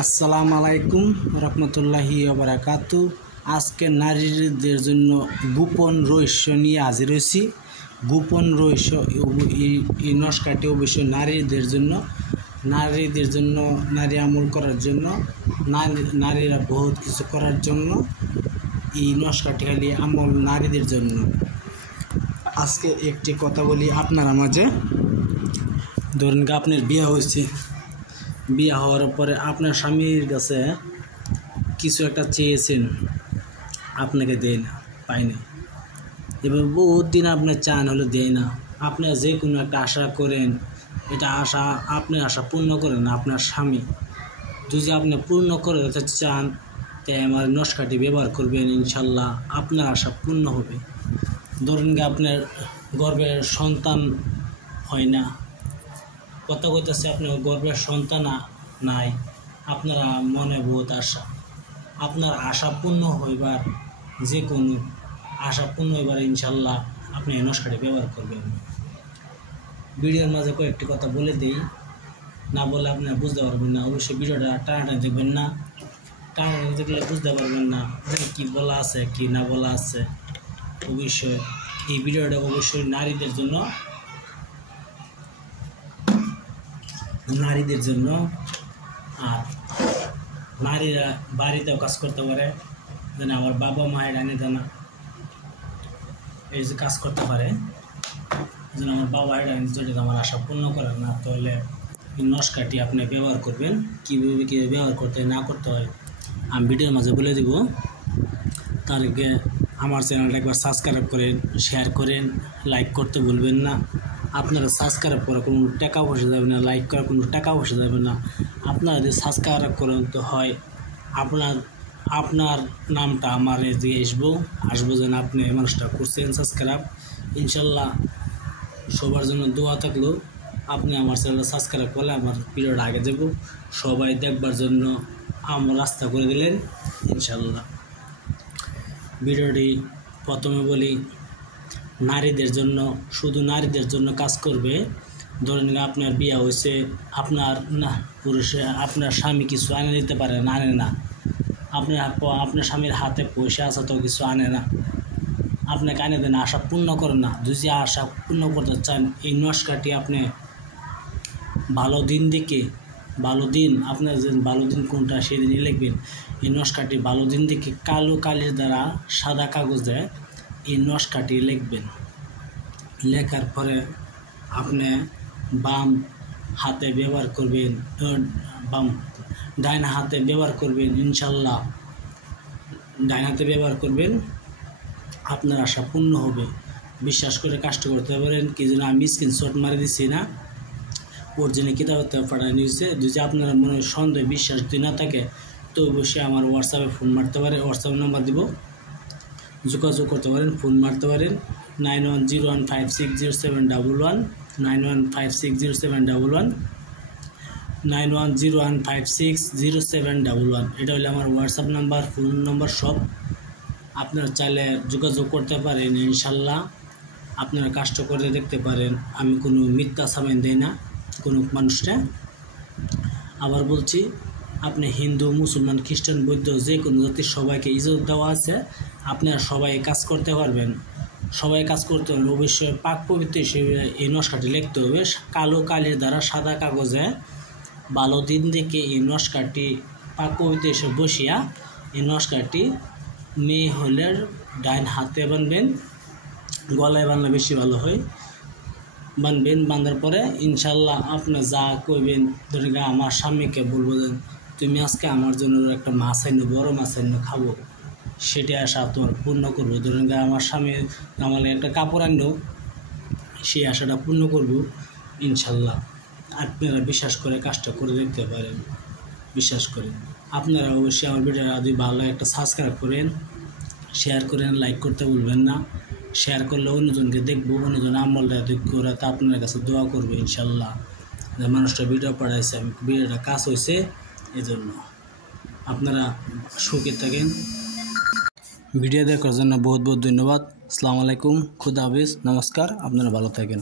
আসসালামু আলাইকুম রহমতুল্লাহি ওয়া বারাকাতু। আজকে নারীদের জন্য গোপন রহস্য নিয়ে হাজির হয়েছি। গোপন রহস্য এই নস্কাটি অবশ্যই নারীদের জন্য নারী আমল করার জন্য, নারীরা বহুত কিছু করার জন্য এই নস্কাটি খালি আমল নারীদের জন্য। আজকে একটি কথা বলি আপনার মাঝে। ধরুন আপনার বিয়ে হয়েছে, বিয়ে হওয়ার পরে আপনার স্বামীর কাছে কিছু একটা চেয়েছেন, আপনাকে দেয় না, পায়নি। এবার বহুত দিন আপনার চান হলে দেয় না। আপনার যে কোনো একটা আশা করেন, এটা আপনি আশা পূর্ণ করেন না। আপনার স্বামী যদি আপনি পূর্ণ করে দিতে চান, তাই আমার নস্কাটি ব্যবহার করবেন, ইনশাল্লাহ আপনার আশা পূর্ণ হবে। ধরুন আপনার গর্ভের সন্তান হয় না, কথা কইতেছে আপনার গর্ভের সন্তান নাই, আপনার মনে বহুত আশা, আপনার আশা পূর্ণ হইবার, যে কোনো আশা পূর্ণ হইবার ইনশাল্লাহ আপনি এই নস্কাটি ব্যবহার করবেন। ভিডিওর মাঝে কয়েকটি কথা বলে দিই, না বলে আপনারা বুঝতে পারবেন না। অবশ্যই ভিডিওটা টানাটানি দেখবেন না, টানাটানি দেখলে বুঝতে পারবেন না যে কী বলা আছে কি না বলা আছে। অবশ্যই এই ভিডিওটা অবশ্যই নারীদের জন্য, আর নারীরা বাড়িতেও কাজ করতে পারে, যেন আমার বাবা মায়ের আনে জানা এই যে কাজ করতে পারে, যেন আমার বাবা আনে যদি আমার আশা পূর্ণ করে না, তাহলে এই নস্কাটি আপনি ব্যবহার করবেন। কীভাবে ব্যবহার করতে না করতে হয় আমি ভিডিওর মাঝে বলে দেব। তার আগে আমার চ্যানেলটা একবার সাবস্ক্রাইব করেন, শেয়ার করেন, লাইক করতে ভুলবেন না। আপনারা সাবস্ক্রাইব করা কোনো টাকা পয়সা যাবে না, লাইক করা কোনো টাকা পয়সা যাবে না। আপনারা যদি সাবস্ক্রাইব করতে হয়, আপনার নামটা আমার দিয়ে আসবো যেন আপনি মানুষটা করছেন সাবস্ক্রাইব। ইনশাল্লাহ সবার জন্য দোয়া থাকলো। আপনি আমার চ্যানেলটা সাবস্ক্রাইব করলে আমার ভিডিওটা আগে যাব, সবাই দেখবার জন্য আমার রাস্তা করে দিলেন ইনশাল্লাহ। ভিডিওটি প্রথমে বলি, নারীদের জন্য, শুধু নারীদের জন্য কাজ করবে। ধরেন আপনার বিয়ে হয়েছে, আপনার স্বামী কিছু আনে দিতে পারে না, আনে না। আপনার স্বামীর হাতে পয়সা আছে তো কিছু আনে না, আপনাকে আনে দেন, আশা পূর্ণ করেন না। যদি আশা পূর্ণ করতে চান, এই নস্কাটি আপনি ভালো দিন দেখে, আপনার যে ভালো দিন কোনটা সেদিনই লিখবেন। এই নস্কাটি ভালো দিন দেখে কালো কালির দ্বারা সাদা কাগজে এই নস্কাটি লিখবেন। লেখার পরে আপনি বাম হাতে ব্যবহার করবেন, ডাইন হাতে ব্যবহার করবেন, ইনশাল্লাহ ডাইন হাতে ব্যবহার করবেন, আপনার আশা পূর্ণ হবে। বিশ্বাস করে কাজটা করতে পারেন। কি যেন আমি স্ক্রিনশট মারি দিচ্ছি না, অরিজিনাল কিতাবে পাঠানো হয়েছে। যদি আপনার মনে সন্দেহ বিশ্বাস যদি না থাকে, তো অবশ্যই আমার হোয়াটসঅ্যাপে ফোন মারতে পারে, হোয়াটসঅ্যাপ নাম্বার দিব, যোগাযোগ করতে পারেন, ফোন মারতে পারেন 9101560711, 91560711, 9101560711। এটা হলো আমার হোয়াটসঅ্যাপ নাম্বার, ফোন নাম্বার সব। আপনারা চাইলে যোগাযোগ করতে পারেন, ইনশাল্লাহ আপনারা কাজটা করে দেখতে পারেন। আমি কোনো মিথ্যা সামিন দেই না কোনো মানুষটা। আবার বলছি, আপনি হিন্দু, মুসলমান, খ্রিস্টান, বৌদ্ধ যে কোনো জাতির সবাইকে ইজ্জত দেওয়া আছে। আপনারা সবাই কাজ করতে পারবেন, সবাই কাজ করতে হবে। অবশ্যই পাক পবিত্র হিসেবে এই নস্কাটি লিখতে হবে, কালো কালির দ্বারা সাদা কাগজে ভালো দিন দেখে এই নস্কাটি পাক পবিত্র হিসেবে বসিয়া এই নস্কাটি মেয়ে হলে ডাইন হাতে বানবেন, গলায় বানলে বেশি ভালো হয়। বানবেন, বাঁধার পরে ইনশাল্লাহ আপনি যা কইবেন, ধরে আমার স্বামীকে বলবো যে তুমি আজকে আমার জন্য একটা মাছ আইনো, বড় মাছ আইনো খাবো, সেটা আশা তোমার পূর্ণ করবো। ধরেন আমার স্বামী আমার একটা কাপড় আনলো, সেই আশাটা পূর্ণ করবো ইনশাল্লাহ। আপনারা বিশ্বাস করে কাজটা করে দেখতে পারেন, বিশ্বাস করে। আপনারা অবশ্যই আমার ভিডিওটা যদি ভালো একটা সাবস্ক্রাইব করেন, শেয়ার করেন, লাইক করতে ভুলবেন না। শেয়ার করলে অন্যজনকে দেখবো, অন্যজন আমলটা দেখবো, ওরা তো আপনার কাছে দোয়া করবে ইনশাল্লাহ। মানুষটা ভিডিও পাঠাইছে, আমি ভিডিওটা কাজ হয়েছে, এই জন্য আপনারা সুখে থাকেন। ভিডিও দেখার জন্য বহুত বহুত ধন্যবাদ। আসসালামু আলাইকুম, খুদা হাফেজ, নমস্কার, আপনারা ভালো থাকেন।